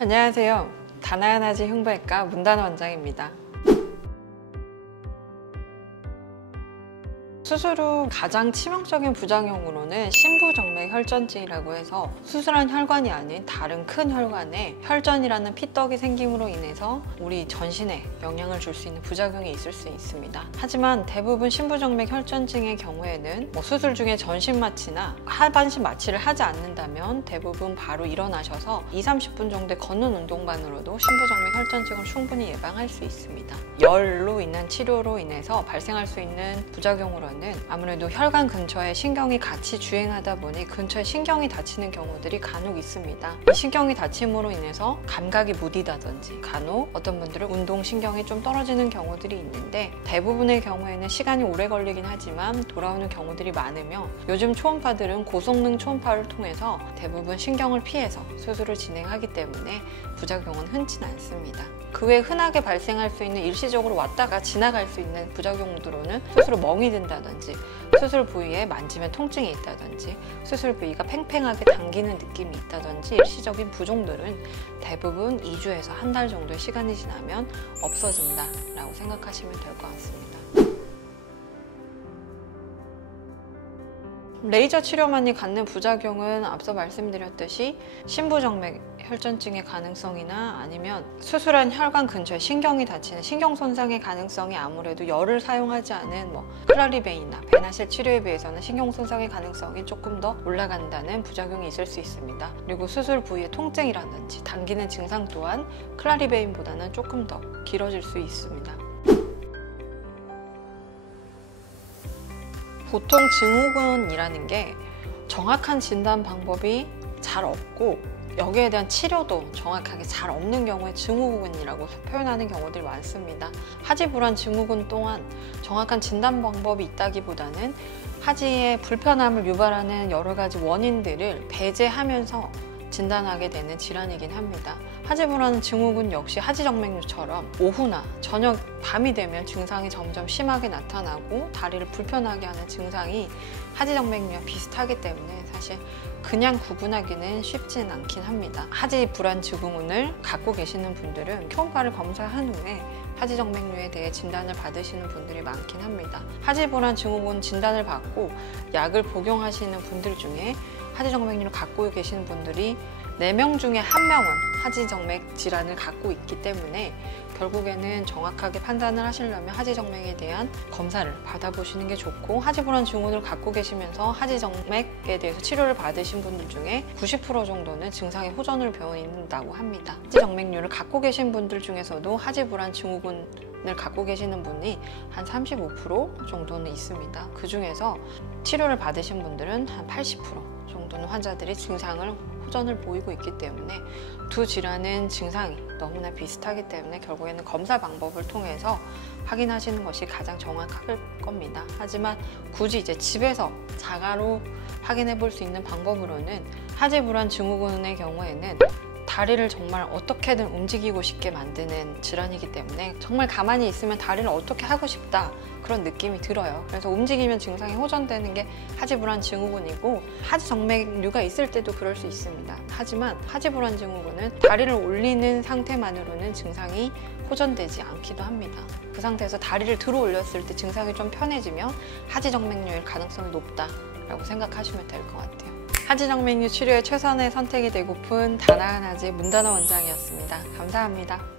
안녕하세요. 다나야나지 흉부외과 문다나 원장입니다. 수술 후 가장 치명적인 부작용으로는 심부정맥 혈전증이라고 해서 수술한 혈관이 아닌 다른 큰 혈관에 혈전이라는 피떡이 생김으로 인해서 우리 전신에 영향을 줄 수 있는 부작용이 있을 수 있습니다. 하지만 대부분 심부정맥 혈전증의 경우에는 수술 중에 전신 마취나 하반신 마취를 하지 않는다면 대부분 바로 일어나셔서 20-30분 정도의 걷는 운동만으로도 심부정맥 혈전증을 충분히 예방할 수 있습니다. 열로 인한 치료로 인해서 발생할 수 있는 부작용으로는 아무래도 혈관 근처에 신경이 같이 주행하다 보니 근처에 신경이 다치는 경우들이 간혹 있습니다. 이 신경이 다침으로 인해서 감각이 무디다든지 간혹 어떤 분들은 운동신경이 좀 떨어지는 경우들이 있는데 대부분의 경우에는 시간이 오래 걸리긴 하지만 돌아오는 경우들이 많으며 요즘 초음파들은 고성능 초음파를 통해서 대부분 신경을 피해서 수술을 진행하기 때문에 부작용은 흔치는 않습니다. 그 외 흔하게 발생할 수 있는 일시적으로 왔다가 지나갈 수 있는 부작용으로는 수술 후 멍이 든다든지 수술 부위에 만지면 통증이 있다든지 수술 부위가 팽팽하게 당기는 느낌이 있다든지 일시적인 부종들은 대부분 2주에서 한 달 정도의 시간이 지나면 없어진다 라고 생각하시면 될 것 같습니다. 레이저 치료만이 갖는 부작용은 앞서 말씀드렸듯이 심부정맥 혈전증의 가능성이나 아니면 수술한 혈관 근처에 신경이 다치는 신경 손상의 가능성이 아무래도 열을 사용하지 않은 클라리베인이나 베나실 치료에 비해서는 신경 손상의 가능성이 조금 더 올라간다는 부작용이 있을 수 있습니다. 그리고 수술 부위의 통증이라든지 당기는 증상 또한 클라리베인보다는 조금 더 길어질 수 있습니다. 보통 증후군이라는 게 정확한 진단 방법이 잘 없고 여기에 대한 치료도 정확하게 잘 없는 경우에 증후군이라고 표현하는 경우들이 많습니다. 하지불안 증후군 또한 정확한 진단 방법이 있다기보다는 하지의 불편함을 유발하는 여러 가지 원인들을 배제하면서 진단하게 되는 질환이긴 합니다. 하지불안 증후군 역시 하지정맥류처럼 오후나 저녁, 밤이 되면 증상이 점점 심하게 나타나고 다리를 불편하게 하는 증상이 하지정맥류와 비슷하기 때문에 사실 그냥 구분하기는 쉽지는 않긴 합니다. 하지불안 증후군을 갖고 계시는 분들은 초음파를 검사한 후에 하지정맥류에 대해 진단을 받으시는 분들이 많긴 합니다. 하지불안 증후군 진단을 받고 약을 복용하시는 분들 중에 하지정맥류를 갖고 계시는 분들이 4명 중에 1명은 하지정맥 질환을 갖고 있기 때문에 결국에는 정확하게 판단을 하시려면 하지정맥에 대한 검사를 받아보시는 게 좋고 하지불안 증후군을 갖고 계시면서 하지정맥에 대해서 치료를 받으신 분들 중에 90% 정도는 증상의 호전을 보인다고 합니다. 하지정맥류를 갖고 계신 분들 중에서도 하지불안 증후군을 갖고 계시는 분이 한 35% 정도는 있습니다. 그 중에서 치료를 받으신 분들은 한 80% 정도는 환자들이 증상을 호전을 보이고 있기 때문에 두 질환은 증상이 너무나 비슷하기 때문에 결국에는 검사 방법을 통해서 확인하시는 것이 가장 정확할 겁니다. 하지만 굳이 이제 집에서 자가로 확인해 볼 수 있는 방법으로는 하지불안 증후군의 경우에는 다리를 정말 어떻게든 움직이고 싶게 만드는 질환이기 때문에 정말 가만히 있으면 다리를 어떻게 하고 싶다 그런 느낌이 들어요. 그래서 움직이면 증상이 호전되는 게 하지불안 증후군이고 하지정맥류가 있을 때도 그럴 수 있습니다. 하지만 하지불안 증후군은 다리를 올리는 상태만으로는 증상이 호전되지 않기도 합니다. 그 상태에서 다리를 들어 올렸을 때 증상이 좀 편해지면 하지정맥류일 가능성이 높다라고 생각하시면 될 것 같아요. 하지정맥류 치료의 최선의 선택이 되고픈 다나야나지 문다나 원장이었습니다. 감사합니다.